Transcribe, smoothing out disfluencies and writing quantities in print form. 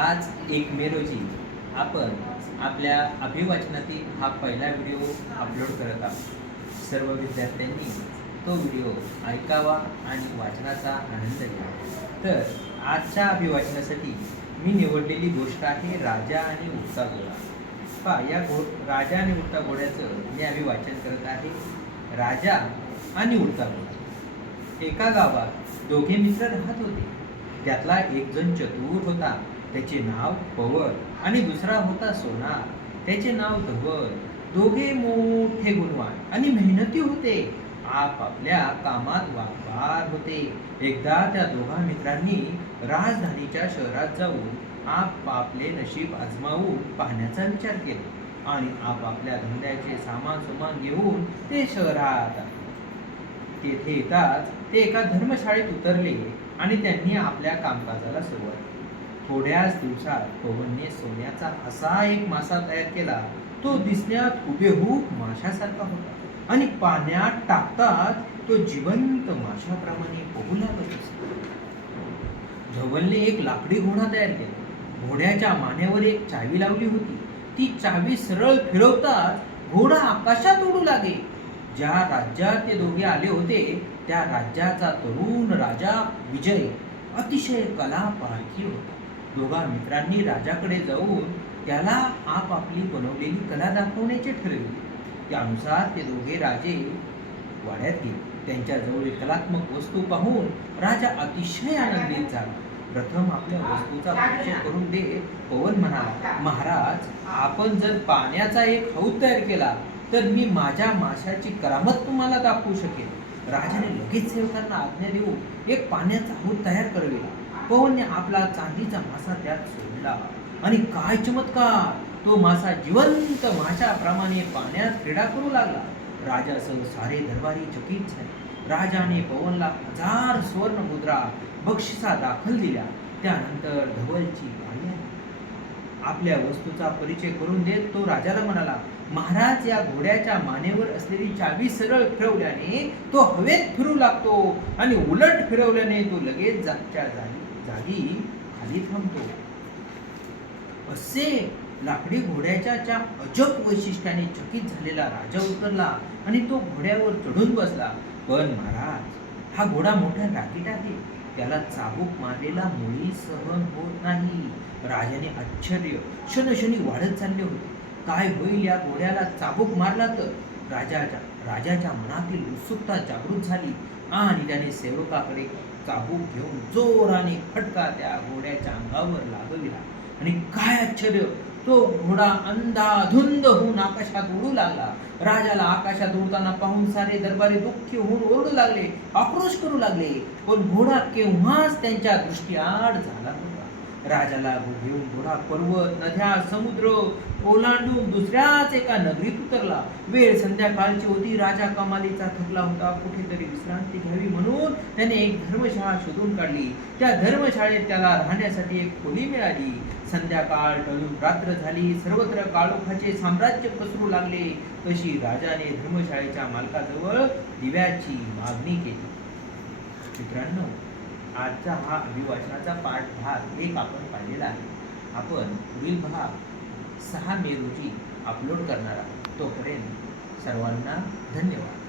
आज 1 मे रोजी आपण आपल्या अभिवाचनातील हा पहिला व्हिडिओ अपलोड करत आहोत। सर्व विद्यार्थ्यांनी तो व्हिडिओ ऐकावा आणि वाचनाचा आनंद घ्यावा। तर आजच्या अभिवाचनासाठी मी निवडलेली गोष्ट आहे राजा आणि उडता घोडा। या राजा आणि उडता घोड्याचं मी अभिवाचन करत आहे। राजा आणि उडता घोडा। एका गावात दोघे मित्र राहत होते। त्यातला एक जण चतुर होता, त्याचे नाव पवन, आणि दुसरा होता सोनार, त्याचे नाव धवल। दोघे मोठे गुणवान आणि मेहनती होते, आपापल्या कामात वाकबार होते। एकदा त्या दोघा मित्रांनी राजधानीच्या शहरात जाऊन आपापले नशीब आजमावून पाहण्याचा विचार केला आणि आपापल्या धंद्याचे सामान घेऊन ते शहरात आले। तेथे येताच ते एका धर्मशाळेत उतरले आणि त्यांनी आपल्या कामकाजाला सुरुवात केली। थोड्याच दिवसात पवनने सोन्याचा असा एक मासा तयार केला। तो दिसण्यात हुबेहूब माशासारखा होता आणि पाण्यात टाकताच तो जिवंत माशाप्रमाणे पोहू लागत असे। धवलने एक लाकडी घोडा तयार केला। घोड्याच्या मानेवर एक चावी लावली होती। ती चावी सरळ फिरवताच घोडा आकाशात उडू लागे। ज्या राज्यात ते दोघे आले होते त्या राज्याचा तरुण राजा विजय अतिशय कलापारखी होता। दोघा मित्रांनी राजाकडे जाऊन त्याला आपापली बनवलेली कला दाखवण्याचे ठरविले। त्यानुसार ते दोघे राजे वाड्यात गेले। त्यांच्या जवळील कलात्मक वस्तू पाहून राजा अतिशय आनंदित झाला। प्रथम आपल्या वस्तूचा परिचय करून देत पवन म्हणाला, महाराज, आपण जर पाण्याचा एक हौद तयार केला तर मी माझ्या माशाची करामत तुम्हाला दाखवू शकेन। राजाने लगेच सेवकांना आज्ञा देऊन एक पाण्याचा हौद तयार करविला। पवनने आपला चांदीचा मासा त्यात सोडला आणि काय चमत्कार, तो मासा जिवंत माशाप्रमाणे पाण्यात क्रीडा करू लागला। राजासह सारे दरबारी चकित झाले। राजाने पवनला 1000 स्वर्ण मुद्रा बक्षिसा दाखल दिल्या। त्यानंतर धवलची पाळी आली। आपल्या वस्तूचा परिचय करून देत तो राजाला म्हणाला, महाराज, या घोड्याच्या मानेवर असलेली चावी सरळ फिरवल्याने तो हवेत फिरू लागतो आणि उलट फिरवल्याने तो लगेच जागी खाली थांबतो। असे लाकडी घोड्याच्या अजब वैशिष्ट्याने चकित झालेला राजा उतरला आणि तो घोड्यावर चढून बसला। पण महाराज, हा घोडा मोठा रागीट आहे, त्याला चाबूक मारलेला मुळी सहन होत नाही। राजाने आश्चर्य क्षणोक्षणी वाढत चालले होते। काय होईल या घोड्याला चाबूक मारला तर? राजाच्या मनातील उत्सुकता जागृत झाली आणि त्याने सेवकाकडे चाबूक घेऊन जोराने फटका त्या घोड्याच्या अंगावर लागविला आणि काय आश्चर्य, तो घोडा अंधाधुंद होऊन आकाशात उडू लागला। राजाला आकाशात उडताना पाहून सारे दरबारी दुःखी होऊन ओरडू लागले, आक्रोश करू लागले। पण घोडा केव्हाच त्यांच्या दृष्टीआड झाला होता। राजाला घेऊन घोडा पर्वत, नद्या, समुद्र ओलांडून दुसऱ्याच एका नगरीत उतरला। वेळ संध्याकाळची होती। राजा कमालीचा थकला होता। कुठेतरी विश्रांती घ्यावी म्हणून त्याने एक धर्मशाळा शोधून काढली। त्या धर्मशाळेत त्याला राहण्यासाठी एक खोली मिळाली। संध्याकाळ टळून रात्र झाली। सर्वत्र काळोखाचे साम्राज्य पसरू लागले। तशी राजाने धर्मशाळेच्या मालकाजवळ दिव्याची मागणी केली। मित्रांनो, आजचा हा अभिवाचनाचा भाग 1 आपण पाहिलेला आहे। आपण पुढील भाग 6 मे रोजी अपलोड करणार आहोत। तोपर्यंत सर्वांना धन्यवाद।